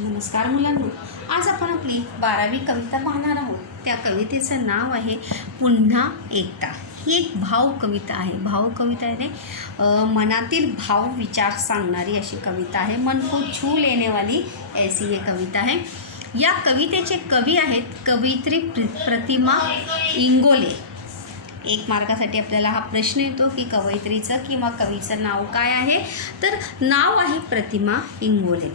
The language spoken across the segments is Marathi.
नमस्कार मुलांनो, आज आपण आपली 12वी कविता पाहणार आहोत. त्या कवितेचं नाव आहे पुन्हा एकदा. ही एक भाव कविता आहे. भाव कविता आहे मनातील भाव विचार सांगणारी अशी कविता आहे. मन को छू लेने वाली ऐसी ये कविता है. या कवितेचे कवी आहेत कवयित्री प्रतिमा इंगोले. एक मार्कासाठी आपल्याला हा प्रश्न येतो की कवयित्रीचं किंवा कवीचं नाव काय आहे. तर नाव आहे प्रतिमा इंगोले.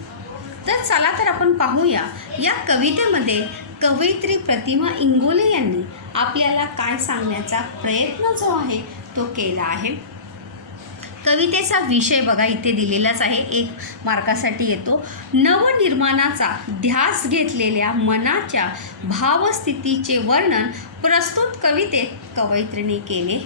तर चला तर आपण पाहूया या कवितेमध्ये कवयित्री प्रतिमा इंगोले यांनी आपल्याला काय सांगण्याचा प्रयत्न जो आहे तो केला आहे. कवितेचा विषय बघा इथे दिलेलाच आहे, एक मार्कासाठी येतो. नवनिर्माणाचा ध्यास घेतलेल्या मनाच्या भावस्थितीचे वर्णन प्रस्तुत कवितेत कवयित्रीने केले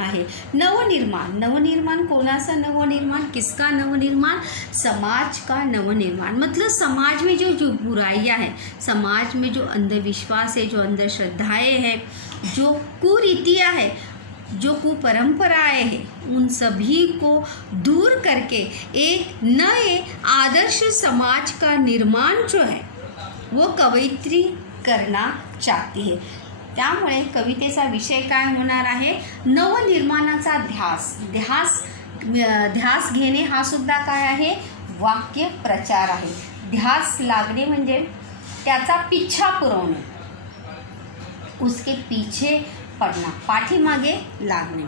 आहे. नवनिर्माण कोणाचा नवनिर्माण, किसका नवनिर्माण, समाज का नवनिर्माण. मतलब समाज में जो बुराइयाँ है, समाज में जो अंधविश्वास है, जो अंधश्रद्धाएँ हैं, जो कुरीतियाँ है, जो कुपरंपराएँ हैं, उन सभी को दूर करके एक नए आदर्श समाज का निर्माण जो है वो कवयित्री करना चाहती है. त्यामुळे कवितेचा विषय काय होणार आहे, नवनिर्माणाचा ध्यास घेणे हा सुद्धा काय आहे, वाक्य प्रचार आहे. ध्यास लागणे म्हणजे त्याचा पिच्छा पुरवणे, उसके पीछे पडणं, पाठीमागे लागणे.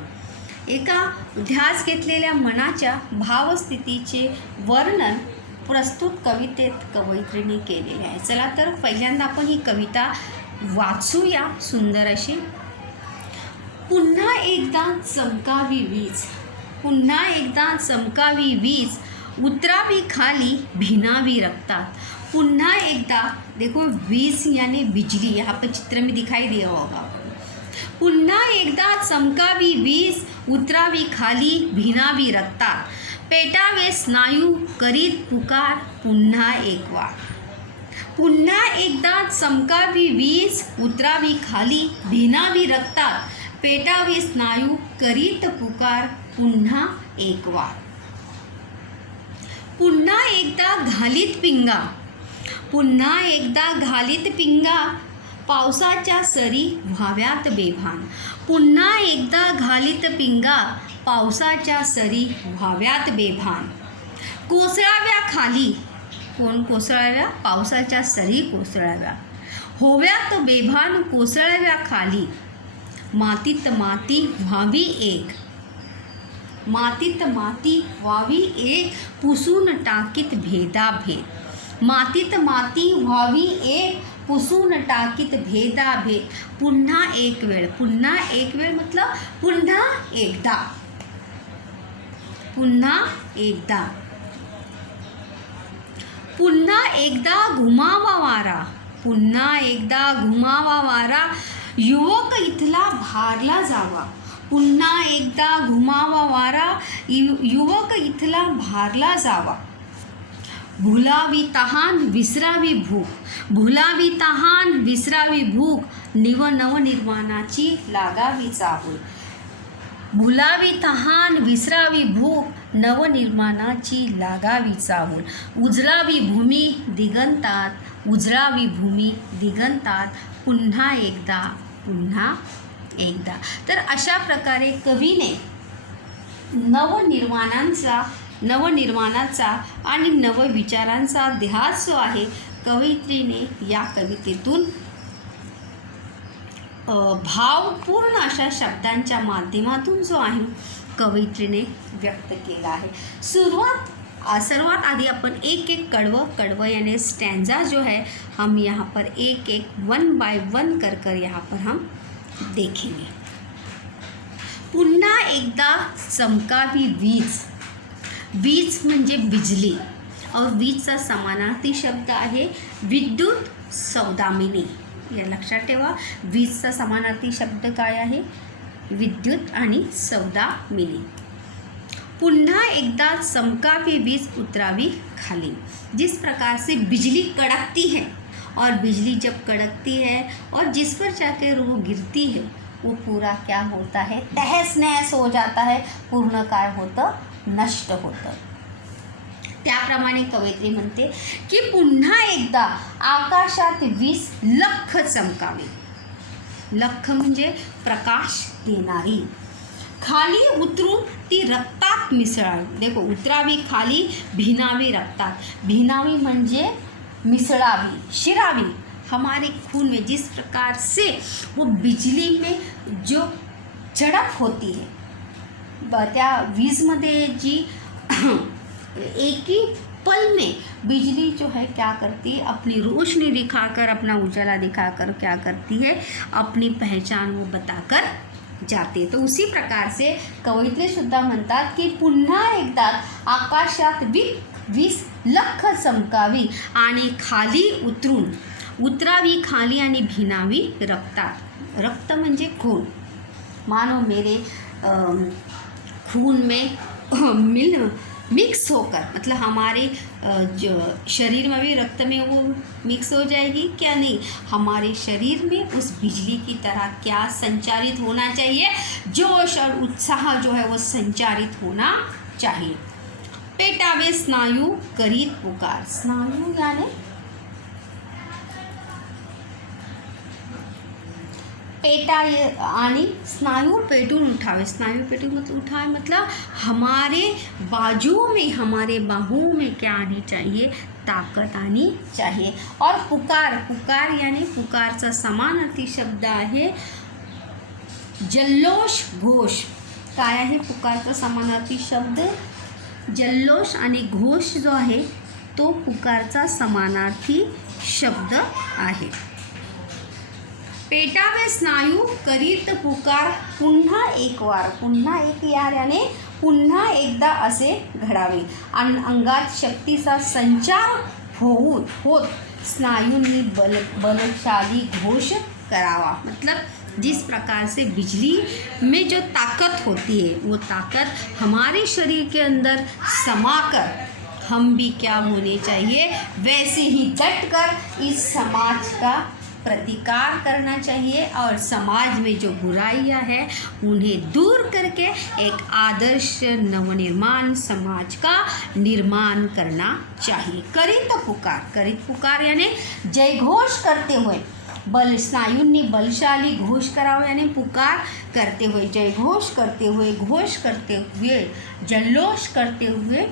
एका ध्यास घेतलेल्या मनाच्या भावस्थितीचे वर्णन प्रस्तुत कवितेत कवयित्रीने केलेले आहे. चला तर पहिल्यांदा आपण ही कविता वाचूया सुंदर अशी. पुन्हा एकदा चमकावी वीज, पुन्हा एकदा चमकावी वीज, उतरावी खाली भिनावी रक्तात. पुन्हा एकदा, देखो वीज यानी बिजली, यहाँ पे चित्र में दिखाई दिया होगा. पुन्हा एकदा चमकावी वीज, उतरावी खाली भिनावी रक्तात. पेटावे स्नायू करीत पुकार पुन्हा एक वार. पुन्हा एकदा चमकावी वीज, उतरावी खाली भिनावी रक्तात. पेटावे स्नायू करीत पुकार पुन्हा एक वार. पुन्हा एकदा घालीत पिंगा, पुन्हा एकदा घालीत पिंगा, पावसाच्या सरी व्हाव्यात बेभान. पुन्हा एकदा घालीत पिंगा, पावसाच्या सरी व्हाव्यात बेभान. कोसळाव्या खाली, कोण कोसळाव्या, पावसाच्या सरी कोसळाव्या. होव्यात बेभान कोसळाव्या खाली. मातीत माती व्हावी एक, मातीत माती व्हावी एक, पुसून टाकीत भेदाभेद. मातीत माती व्हावी एक, पुसून टाकीत भेदाभेद. पुन्हा एक वेळ, पुन्हा एक वेळ मतलब पुन्हा एकदा, पुन्हा एकदा. पुन्हा एकदा घुमावा वारा, पुन्हा एकदा घुमावा वारा, युवक इथला भारला जावा. पुन्हा एकदा घुमावा वारा, युवक इथला भारला जावा. भुलावी तहान विसरावी भूक, भुलावी तहान विसरावी भूक, नवनिर्माणाची लागावी चाहूल. भुलावी तहान विसरावी भूक, नवनिर्माणाची लागावी चाहूल. उजळावी भूमी दिगंतात, उजळावी भूमी दिगंतात. पुन्हा एकदा, पुन्हा एकदा. तर अशा प्रकारे कवीने नवनिर्माणाचा आणि नवविचारांचा ध्यास जो आहे कवयित्रीने या कवितेतून भावपूर्ण अशा शब्दांच्या माध्यमातून जो आहे कवयित्रीने व्यक्त केला आहे. सर्वात आधी अपन एक एक कड़व यानी स्टैंजा जो है हम यहाँ पर एक एक 1 बाय 1 कर यहाँ पर हम देखेंगे. पुन्हा एकदा चमकावी वीज, वीज म्हणजे बिजली और वीजचा समानार्थी शब्द आहे विद्युत सौदामिनी. या लक्षात ठेवा, वीजचा समानार्थी शब्द काय आहे, विद्युत आणि सौदामिनी. पुन्हा एकदा चमकावी वीज, उतरावी खाली. जिस प्रकार से बिजली कड़कती है और बिजली जब कड़कती है और जिस पर जाकर वो गिरती है वो पूरा क्या होता है, तहस नहस हो जाता है, पूर्ण काय होतं, नष्ट होतं. त्याप्रमाणे कवयित्री म्हणते की पुन्हा एकदा आकाशात 20 लख चमकावे. लख म्हणजे प्रकाश देणारी. खाली उतरून ती रक्तात मिसळावी. देखो, उतरावी खाली, भिनावी रक्तात. भिनावी म्हणजे मिसळावी, शिरावी हमारे खून में. जिस प्रकार से वो बिजली में जो झड़प होती है, त्या वीजमध्ये जी एक ही पल में बिजली जो है क्या करती है, अपनी रोशनी दिखाकर, अपना उजाला दिखाकर क्या करती है, अपनी पहचान वो बताकर जाते. तो उसी प्रकार से कवयित्री सुद्धा म्हणतात की पुन्हा एकदा आकाशात 20 लख चमकावी आणि खाली उतरावी खाली आणि भिनावी रक्तात. रक्त म्हणजे खून. मानो मेरे खून में मिक्स होकर, मतलब हमारे जो शरीर में भी रक्त में वो मिक्स हो जाएगी क्या, नहीं, हमारे शरीर में उस बिजली की तरह क्या संचारित होना चाहिए, जोश और उत्साह जो है वो संचारित होना चाहिए. पेटावे स्नायू करीत पुकार. स्नायू यानी पेटा आणि स्नायू पेटून उठावे. स्नायू पेटून मतलब उठावे मतलब हमारे बाजुओं में, हमारे बाहुओं में क्या आनी चाहिए, ताकद आनी चाहिए. और पुकार यानी पुकारचा समानार्थी शब्द आहे जल्लोष घोष. काय आहे पुकारचा समानार्थी शब्द? जल्लोष. आणि घोष जो आहे तो पुकारचा समानार्थी शब्द आहे. पेटावे स्नायू करीत पुकार पुन्हा एक वार. पुन्हा एक यार याने पुन्हा एकदा असे घडावे. अंगात शक्तीचा संचार होत स्नायूंनी बलशाली घोष करावा. मतलब जिस प्रकार से बिजली में जो ताकत होती है, वो ताकत हमारे शरीर के अंदर समाकर हम भी क्या होने चाहिए, वैसे ही डटकर इस समाज का प्रतिकार करना चाहिए और समाज में जो बुराइयां हैं उन्हें दूर करके एक आदर्श नवनिर्माण समाज का निर्माण करना चाहिए. करीत पुकार यानी जयघोष करते हुए, स्नायूंनी बलशाली घोष करावा यानी पुकार करते हुए, जयघोष करते हुए, घोष करते हुए, जल्लोष करते हुए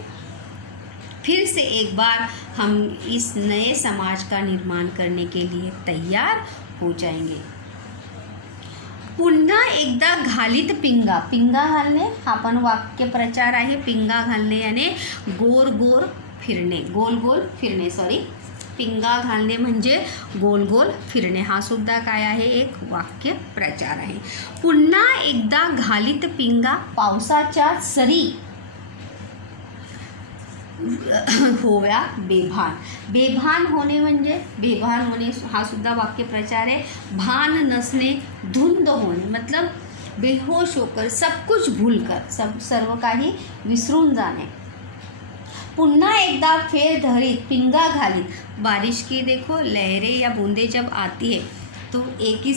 फिर से एक बार हम इस नए समाज का निर्माण करने के लिए तैयार हो जाएंगे. पुन्हा एकदा घालीत पिंगा. पिंगा घालणे हा पण वाक्य प्रचार आहे. पिंगा घालणे याने गोल गोल फिरणे. पिंगा घालणे म्हणजे गोल गोल फिरणे. हा सुद्धा काय आहे, एक वाक्य प्रचार आहे. पुन्हा एकदा घालीत पिंगा पावसाच्या सरी होव्या बेभान. बेभान होणे म्हणजे, बेभान होणे हा सुद्धा वाक्य प्रचार आहे. भान नसणे, धुंद होणे मतलब बेहोश होकर, सब कुछ भूलकर, सर्व काही विसरून जाणे. पुन्हा एकदा फेर धरीत पिंगा घालीत. बारिश की देखो लहरें या बूंदें जब आती है तो एक ही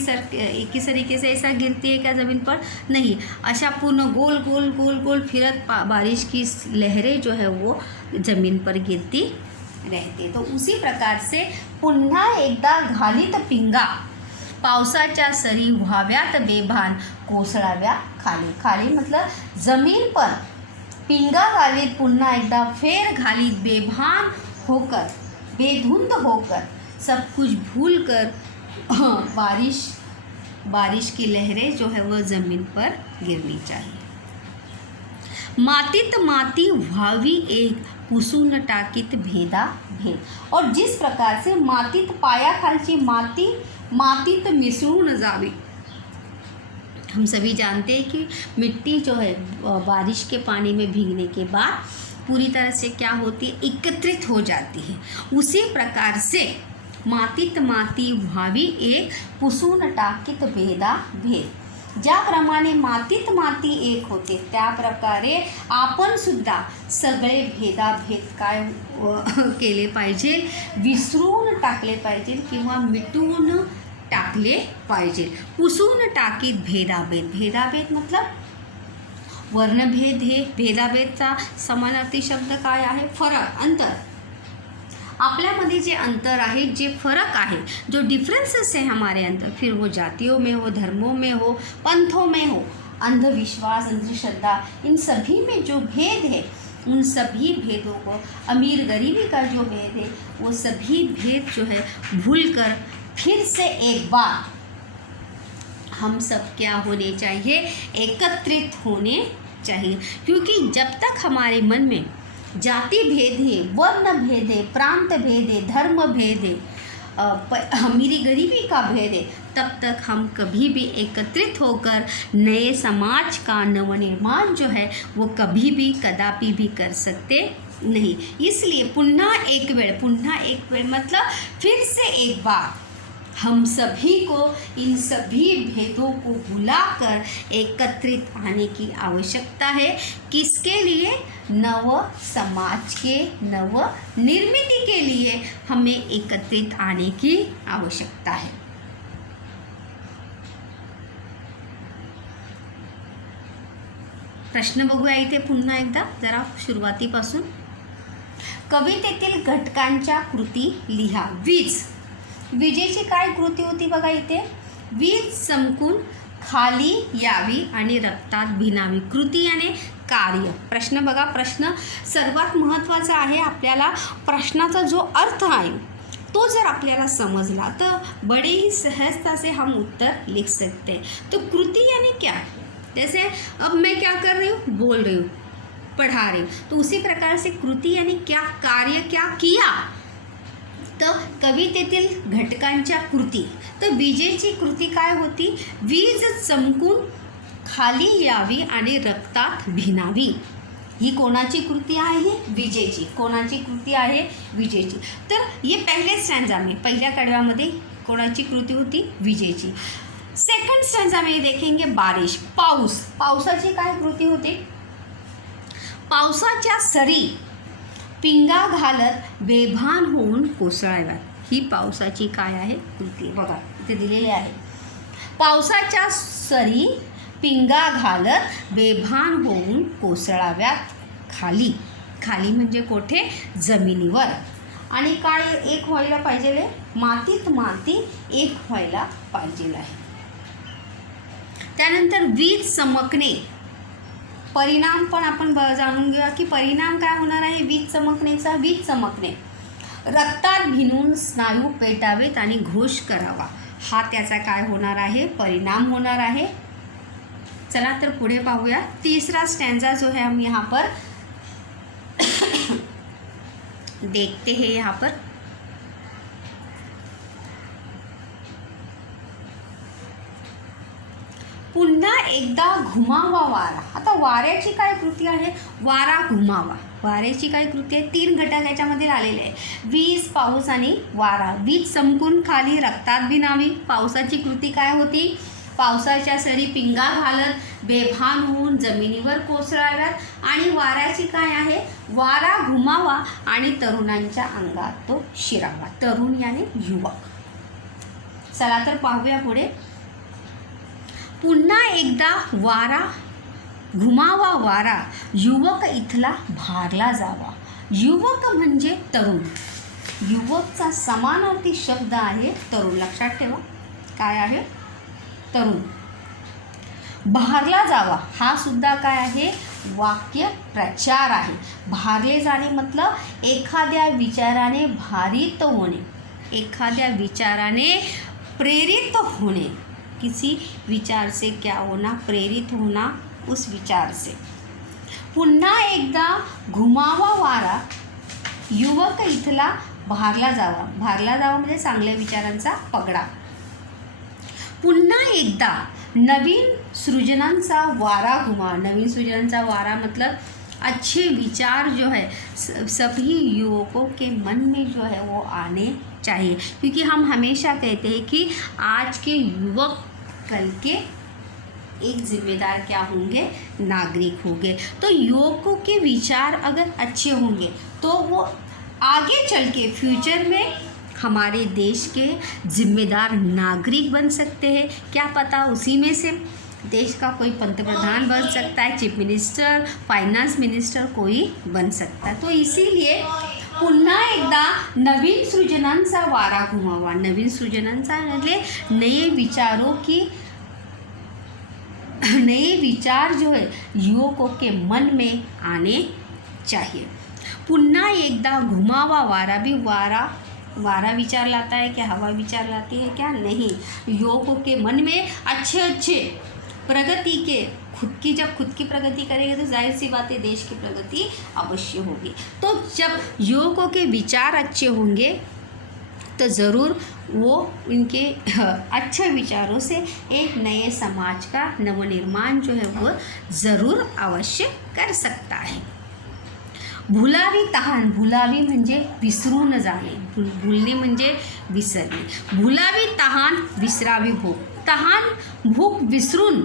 तरीके से ऐसा गिरती है क्या ज़मीन पर, नहीं, अशा पूर्ण गोल फिरत बारिश की लहरें जो है वो ज़मीन पर गिरती रहते. तो उसी प्रकार से पुन्हा एकदा घालीत पिंगा पावसाच्या सरी व्हाव्यात बेभान कोसळाव्या खाली. खाली मतलब जमीन पर पिंगा घालीत पुन्हा एकदा फेर घालीत बेभान होकर, बेधुंद होकर, सब कुछ भूल कर बारिश की लहरें जो है वह ज़मीन पर गिरनी चाहिए. मातीत माती व्हावी एक पुसून टाकीत भेदा भेद. और जिस प्रकार से मातीत पायाखालची माती मातीत मिसळून जावी. हम सभी जानते हैं कि मिट्टी जो है बारिश के पानी में भीगने के बाद पूरी तरह से क्या होती है, एकत्रित हो जाती है. उसी प्रकार से मातीत माती व्हावी एक पुसून टाकीत भेदा भेद. ज्याप्रमाणे मातीत माती एक होते त्या प्रकारे आपण सुद्धा सगळे भेदाभेद काय केले पाहिजे, विसरून टाकले पाहिजे किंवा मिटून टाकले पाहिजे. पुसून टाकीत भेदाभेद. भेदाभेद मतलब वर्णभेद हे भेदाभेदचा समानार्थी शब्द काय आहे? फरक, अंतर. आपल्यामध्ये जे अंतर आहे, जे फर्क है, जो डिफरेंसेस है हमारे अंदर, फिर वो जातियों में हो, धर्मों में हो, पंथों में हो, अंधविश्वास, अंधश्रद्धा, इन सभी में जो भेद है, उन सभी भेदों को, अमीर गरीबी का जो भेद है, वो सभी भेद जो है भूलकर फिर से एक बार हम सब क्या होने चाहिए? एकत्रित होने चाहिए। क्योंकि जब तक हमारे मन में जाति भेद है, वर्ण भेद है, प्रांत भेद है, धर्म भेद है, अमीरी गरीबी का भेद है, तब तक हम कभी भी एकत्रित होकर नए समाज का नवनिर्माण जो है वो कभी भी कदापि भी कर सकते नहीं। इसलिए पुनः एक वेळ मतलब फिर से एक बार हम सभी को इन सभी भेदों को भुलाकर एकत्रित आने की आवश्यकता है। किसके लिए? नव समाज के नव निर्मिति के लिए हमें एकत्रित आने की आवश्यकता है। प्रश्न बघूया इथे पुन्हा एकदा जरा सुरुवातीपासून। कवितेतील घटकांच्या कृती लिहा। विजेची काय कृती होती बघा इथे? वीज चमकून खाली यावी आणि रक्तात भिनावी। कृती याने कार्य। प्रश्न बघा, प्रश्न सर्वात महत्त्वाचा आहे। आपल्याला प्रश्नाचा जो अर्थ आहे तो जर आपल्याला समजला तो बड़े ही सहजता से हम उत्तर लिख सकते हैं। तो कृति यानी क्या? जैसे अब मैं क्या कर रही हूँ? बोल रही हूँ, पढ़ा रही हूँ। तो उसी प्रकार से कृति यानी क्या कार्य, क्या किया। तर कवितेतील घटकांच्या कृती, तर विजेची कृती काय होती? वीज चमकून खाली यावी आणि रक्तात भिनावी। ही कोणाची कृती आहे? विजेची। कोणाची कृती आहे? विजेची। तर ये पहले स्टँजा में, पहिल्या कडव्यामध्ये कोणाची कृती होती? विजेची। सेकंड स्टँजा में देखेंगे बारिश, पाऊस। पावसाची काय कृती होती? पावसाच्या सरी पिंगा घालत बेभान होऊन कोसळाव्यात। ही पावसाची काय आहे? कृती। बघा इथे दिलेली आहे, पावसाच्या सरी पिंगा घालत बेभान होऊन कोसळाव्यात खाली। खाली म्हणजे कोठे? जमिनीवर। आणि काय एक व्हायला पाहिजे? मातीत माती एक व्हायला पाहिजे आहे। त्यानंतर वीज चमकणे, परिणाम पण आपण जाणून घेऊया की परिणाम काय होणार आहे वीज चमकण्याचा? वीज चमकणे रक्तात भिनून स्नायू पेटावेत आणि घोष करावा, हा त्याचा काय होणार आहे? परिणाम होणार आहे। चला तर पुढे पाहूया। तीसरा स्टैंजा जो है हम यहाँ पर देखते हैं। यहाँ पर पुन्हा एकदा घुमावा वारा। आता वाऱ्याची काय कृती आहे? वारा घुमावा। वाऱ्याची काय कृती आहे? तीन घटक याच्यामध्ये आलेले आहे, वीज, पाऊस आणि वारा। वीज चमकून खाली रक्तात भिनावी, पावसाची कृती काय होती? पावसाच्या सरी पिंगा घालत बेभान होऊन जमिनीवर कोसळाव्यात। आणि वाऱ्याची काय आहे? वारा घुमावा आणि तरुणांच्या अंगात तो शिरावा। तरुण याने युवक। चला तर पाहूया पुढे। पुन्हा एकदा वारा घुमावा वारा, युवक इथला भारला जावा। युवक म्हणजे तरुण। युवकचा समानार्थी शब्द आहे तरुण। लक्षात ठेवा काय आहे? तरुण। भारला जावा हा सुद्धा काय आहे? वाक्य प्रचार आहे। भारले जाणे मतलब एखाद्या विचाराने भारित होणे, एखाद्या विचाराने प्रेरित होणे। किसी विचार से क्या होना? प्रेरित होना उस विचार से। पुन्हा एकदा घुमावा वारा, युवक इथला भारला जावा। भारला जावा म्हणजे चांगल्या विचारांचा पगडा। पुन्हा एकदा नवीन सृजनांचा वारा घुमा। नवीन सृजनांचा वारा मतलब अच्छे विचार जो है सभी युवकों के मन में जो है वो आने चाहिए। क्योंकि हम हमेशा कहते हैं कि आज के युवक कल के एक जिम्मेदार क्या होंगे? नागरिक होंगे। तो युवकों के विचार अगर अच्छे होंगे तो वो आगे चल के फ्यूचर में हमारे देश के जिम्मेदार नागरिक बन सकते हैं। क्या पता उसी में से देश का कोई पंतप्रधान बन सकता है, चीफ मिनिस्टर, फाइनेंस मिनिस्टर कोई बन सकता है. तो इसीलिए पुन्हा एकदा नवीन सृजनांचा वारा घुमावा. नवीन सृजनांचा म्हणजे नए विचार जो है युवकों के मन में आने चाहिए. पुन्हा एकदा घुमावा वारा. भी वारा विचार लाता है क्या, हवा विचार लाती है क्या? नहीं. युवकों के मन में अच्छे प्रगति के जब खुद की प्रगति करेंगे तो जाहिर सी बात है देश की प्रगति अवश्य होगी. तो जब युवकों के विचार अच्छे होंगे तो ज़रूर वो उनके अच्छे विचारों से एक नए समाज का नवनिर्माण जो है वो ज़रूर अवश्य कर सकता है. भुलावी तहान. भुलावी म्हणजे विसरून जाणे. भुलणे म्हणजे विसरणे. भुलावी तहान, विसरावी भूक. तहान भूक विसरून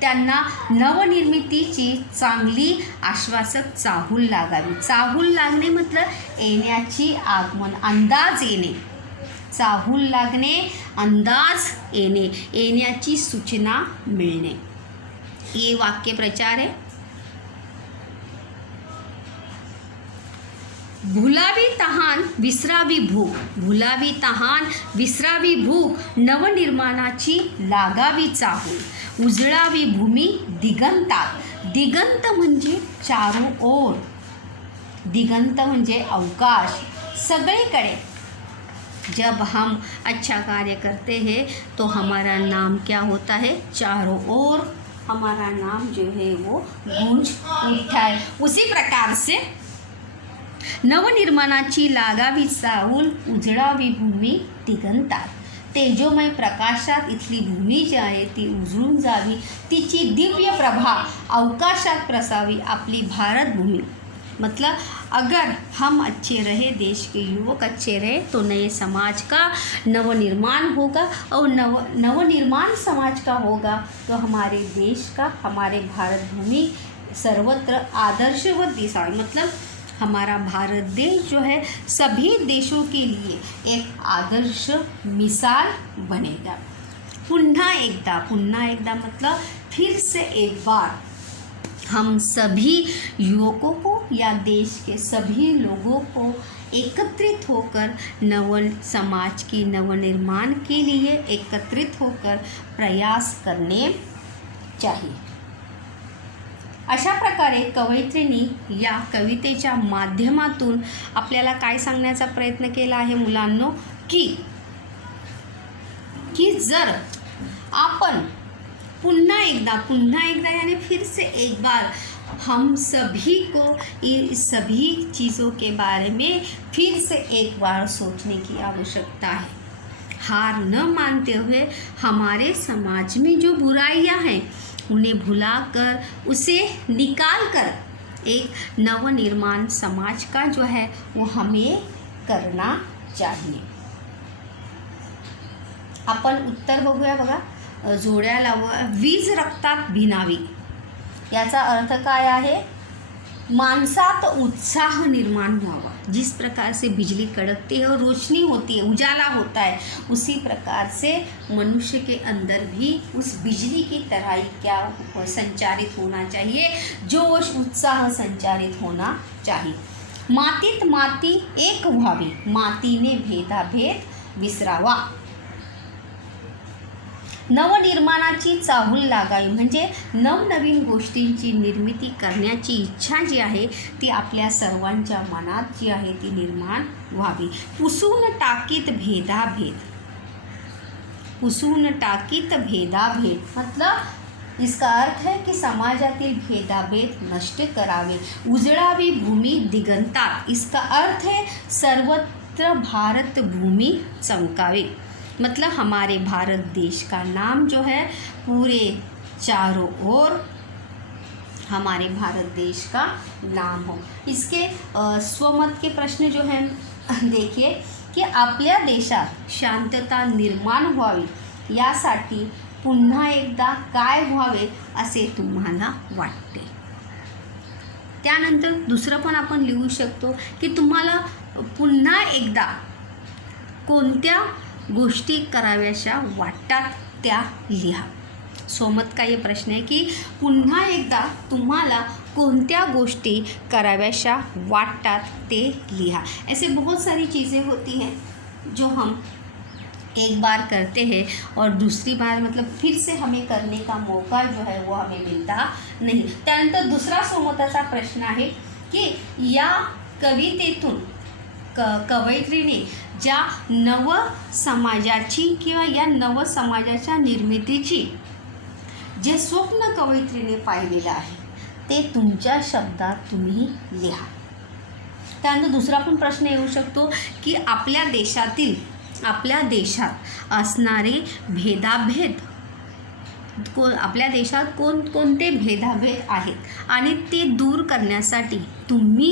त्यांना नवनिर्मितीची चांगली आश्वासक चाहूल लागावी. चाहूल लागणे मतलब येण्याची आगमन, अंदाज येणे. चाहूल लागणे, अंदाज येणे, येण्याची सूचना मिळणे. ये वाक्य प्रचार है. भुलावी तहान, विसरावी भूक. भुलावी तहान, विसरावी भूक. नवनिर्माणाची लागावी चाहूल. उजळावी भूमी दिगंतात. दिगंत म्हणजे चारों ओर. दिगंत म्हणजे अवकाश, सगळीकडे. जब हम अच्छा कार्य करते हैं तो हमारा नाम क्या होता है, चारों ओर हमारा नाम जो है वो गूंज उठता है. उसी प्रकार से नवनिर्माणाची लागावी चाहूल, उजळावी भूमी दिगंतात. तेजोमय प्रकाशात इथली भूमी जी आहे ती उजळून जावी. तिची दिव्य प्रभा अवकाशात प्रसावी. आपली भारत भूमी. मतलब अगर हम अच्छे रहे, देश के युवक अच्छे रहे तो नए समाज का नवनिर्माण होगा. और नवनिर्माण समाज का होगा तो हमारे देश का, हमारे भारत भूमि सर्वत्र आदर्शवत दिशा. मतलब हमारा भारत देश जो है सभी देशों के लिए एक आदर्श मिसाल बनेगा. पुन्हा एकदा मतलब फिर से एक बार हम सभी युवकों को या देश के सभी लोगों को एकत्रित होकर समाज की नवनिर्माण के लिए एकत्रित होकर प्रयास करने चाहिए. अशा प्रकारे कवयित्रींनी या कवितेच्या माध्यमातून आपल्याला काय सांगण्याचा प्रयत्न केला आहे मुलांनो, की जर आपण पुन्हा एकदा यानी फिर से एक बार हम सभी को इन सभी चीज़ों के बारे में फिर से एक बार सोचने की आवश्यकता है. हार न मानते हुए हमारे समाज में जो बुराइयां हैं उन्हें भुलाकर, उसे निकाल कर एक नवनिर्माण समाज का जो है वो हमें करना चाहिए. आपण उत्तर बघूया बघा. जोड्या लावा. वीज रक्तात भिनावी. याचा अर्थ काय आहे, मानसात उत्साह निर्माण व्हावा. जिस प्रकार से बिजली कड़कती है और रोशनी होती है, उजाला होता है, उसी प्रकार से मनुष्य के अंदर भी उस बिजली की तरह क्या संचारित होना चाहिए, जोश उत्साह संचारित होना चाहिए. मातीत माती एक व्हावी, मातीने भेदाभेद विसरावा. नवनिर्माणाची चाहूल लागावी म्हणजे नवनवीन गोष्टींची निर्मिती करण्याची इच्छा जी आहे ती आपल्या सर्वांच्या मनात जी आहे ती निर्माण व्हावी. पुसून टाकीत भेदाभेद मतलब इसका अर्थ है कि समाजातील भेदाभेद नष्ट करावे. उजळावी भूमी दिगंतात. इसका अर्थ है सर्वत्र भारत भूमि चमकावे. मतलब हमारे भारत देश का नाम जो है पूरे चारों ओर हमारे भारत देश का नाम हो. इसके स्वमत के प्रश्न जो हैं देखिए की आपल्या देशात शांतता निर्माण व्हावी यासाठी पुन्हा एकदा काय व्हावे असे तुम्हाला वाटते. त्यानंतर दुसरं पण आपण लिहू शकतो की तुम्हाला पुन्हा एकदा कोणत्या गोष्टी कराव्याशा वाटतात त्या लिहा. सोमत का ये प्रश्न है कि पुन्हा एकदा तुम्हाला कोणत्या गोष्टी कराव्याशा वाटतात ते लिहा। ऐसे बहुत सारी चीज़ें होती हैं जो हम एक बार करते हैं और दूसरी बार मतलब फिर से हमें करने का मौका जो है वो हमें मिळता नाही। त्यानंतर दुसरा सोमताचा प्रश्न आहे की या कवितेतून कवयित्रीने ज्या नव समाजाची किंवा या नव समाजाच्या निर्मितीची जे स्वप्न कवयित्रीने पाहिलेलं आहे ते तुमच्या शब्दात तुम्ही लिहा। त्यानंतर दुसरा पण प्रश्न येऊ शकतो की आपल्या देशात असणारे भेदाभेद आपल्या देशात कोणते भेदाभेद आहेत आणि ते दूर करण्यासाठी तुम्ही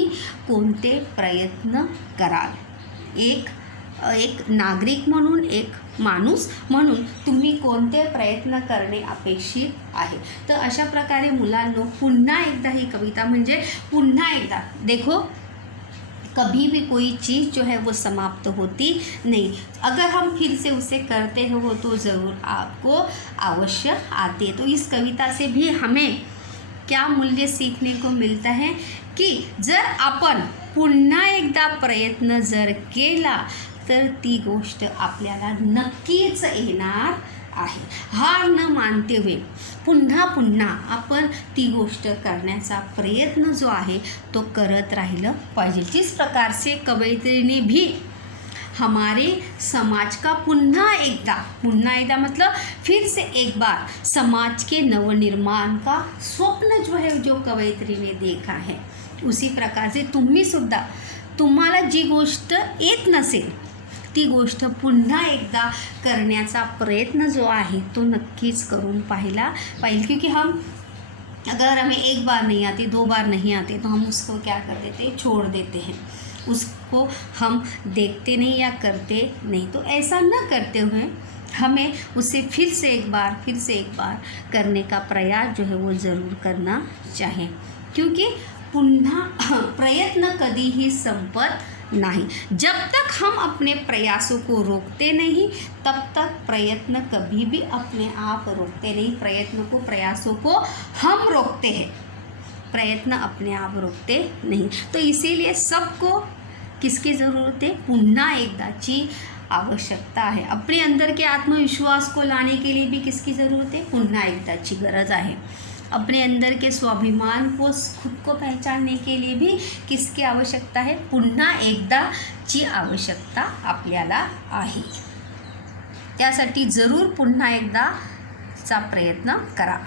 कोणते प्रयत्न कराल। एक नागरिक म्हणून, एक माणूस म्हणून तुम्ही कोणते प्रयत्न करणे अपेक्षित आहे। तर अशा प्रकारे मुलांनो पुन्हा एकदा ही कविता म्हणजे पुन्हा एकदा देखो कभी भी कोई चीज़ जो है वो समाप्त होती नहीं, अगर हम फिर से उसे करते हैं वो तो ज़रूर आपको अवश्य आती है। तो इस कविता से भी हमें क्या मूल्य सीखने को मिलता है की जर आपण पुन्हा एकदा प्रयत्न जर केला तर ती गोष्ट आपल्याला नक्कीच येणार आहे। हार न मानते हुए पुन्हा पुन्हा आपण ती गोष्ट करण्याचा प्रयत्न जो आहे तो करत राहिलं पाहिजे। जिस प्रकार से कवयित्री भी हमारे समाज का पुन्हा एकदा मतलब फिर से एक बार समाज के नवनिर्माण का स्वप्न जो है जो कवयित्री ने देखा है, उसी प्रकार से तुम्ही सुद्धा तुम्हाला जी गोष्ट येत नसेल ती गोष्ट पुन्हा एकदा करण्याचा प्रयत्न जो आहे तो नक्कीच करून पाहिला पाहिजे। क्योंकि अगर हमें एक बार नहीं आती, 2 बार नहीं आती तो हम उसको क्या कर देते, छोड़ देते हैं, उसको हम देखते नहीं या करते नहीं। तो ऐसा न करते हुए हमें उसे फिर से एक बार करने का प्रयास जो है वो ज़रूर करना चाहिए। क्योंकि पुन्हा प्रयत्न कधीही संपत नहीं। जब तक हम अपने प्रयासों को रोकते नहीं तब तक प्रयत्न कभी भी अपने आप रोकते नहीं। प्रयासों को हम रोकते हैं, प्रयत्न अपने आप रोकते नहीं। तो इसीलिए सबको किसकी ज़रूरत है, पुन्हा एकदाची आवश्यकता है। अपने अंदर के आत्मविश्वास को लाने के लिए भी किसकी ज़रूरत है, पुन्हा एकदाची गरज आहे। अपने अंदर के स्वाभिमान को खुद को पहचानने के लिए भी किसकी आवश्यकता है, पुन्हा एकदाची आवश्यकता आपल्याला आहे। त्यासाठी जरूर पुन्हा एकदाचा प्रयत्न करा।